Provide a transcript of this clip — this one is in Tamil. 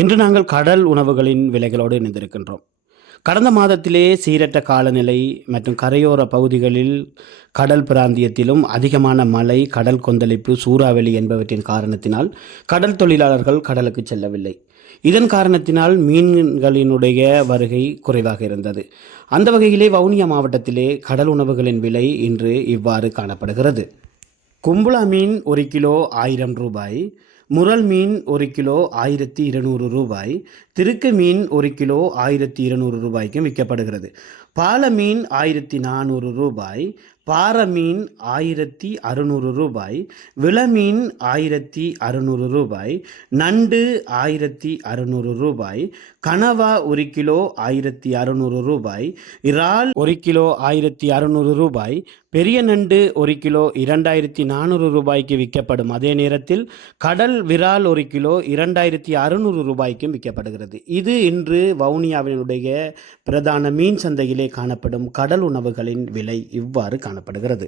இன்று நாங்கள் கடல் உணவுகளின் விலைகளோடு இணைந்திருக்கின்றோம். கடந்த மாதத்திலே சீரற்ற காலநிலை மற்றும் கரையோர பகுதிகளில் கடல் பிராந்தியத்திலும் அதிகமான மழை, கடல் கொந்தளிப்பு, சூறாவளி என்பவற்றின் காரணத்தினால் கடல் தொழிலாளர்கள் கடலுக்கு செல்லவில்லை. இதன் காரணத்தினால் மீன்களினுடைய வருகை குறைவாக இருந்தது. அந்த வகையிலே வவுனியா மாவட்டத்திலே கடல் உணவுகளின் விலை இன்று இவ்வாறு காணப்படுகிறது. கும்புளா மீன் 1 கிலோ ரூபாய் 1000, முரல் மீன் 1 கிலோ 1200 ரூபாய், திருக்க மீன் 1 கிலோ 1200 ரூபாய்க்கும் விற்கப்படுகிறது. பால மீன் 1400 ரூபாய், பாறை மீன் 1600 ரூபாய், விளமீன் 1600 ரூபாய், நண்டு 1600 ரூபாய், கனவா 1 கிலோ 1600 ரூபாய், இறால் 1 கிலோ 1600 ரூபாய், பெரிய நண்டு 1 கிலோ 2400 ரூபாய்க்கு விற்கப்படும். அதே நேரத்தில் கடல் விரால் 1 கிலோ 2600 ரூபாய்க்கும் விற்கப்படுகிறது. இது இன்று வவுனியாவினுடைய பிரதான மீன் சந்தையிலே காணப்படும் கடல் உணவுகளின் விலை இவ்வாறு காணப்படுகிறது.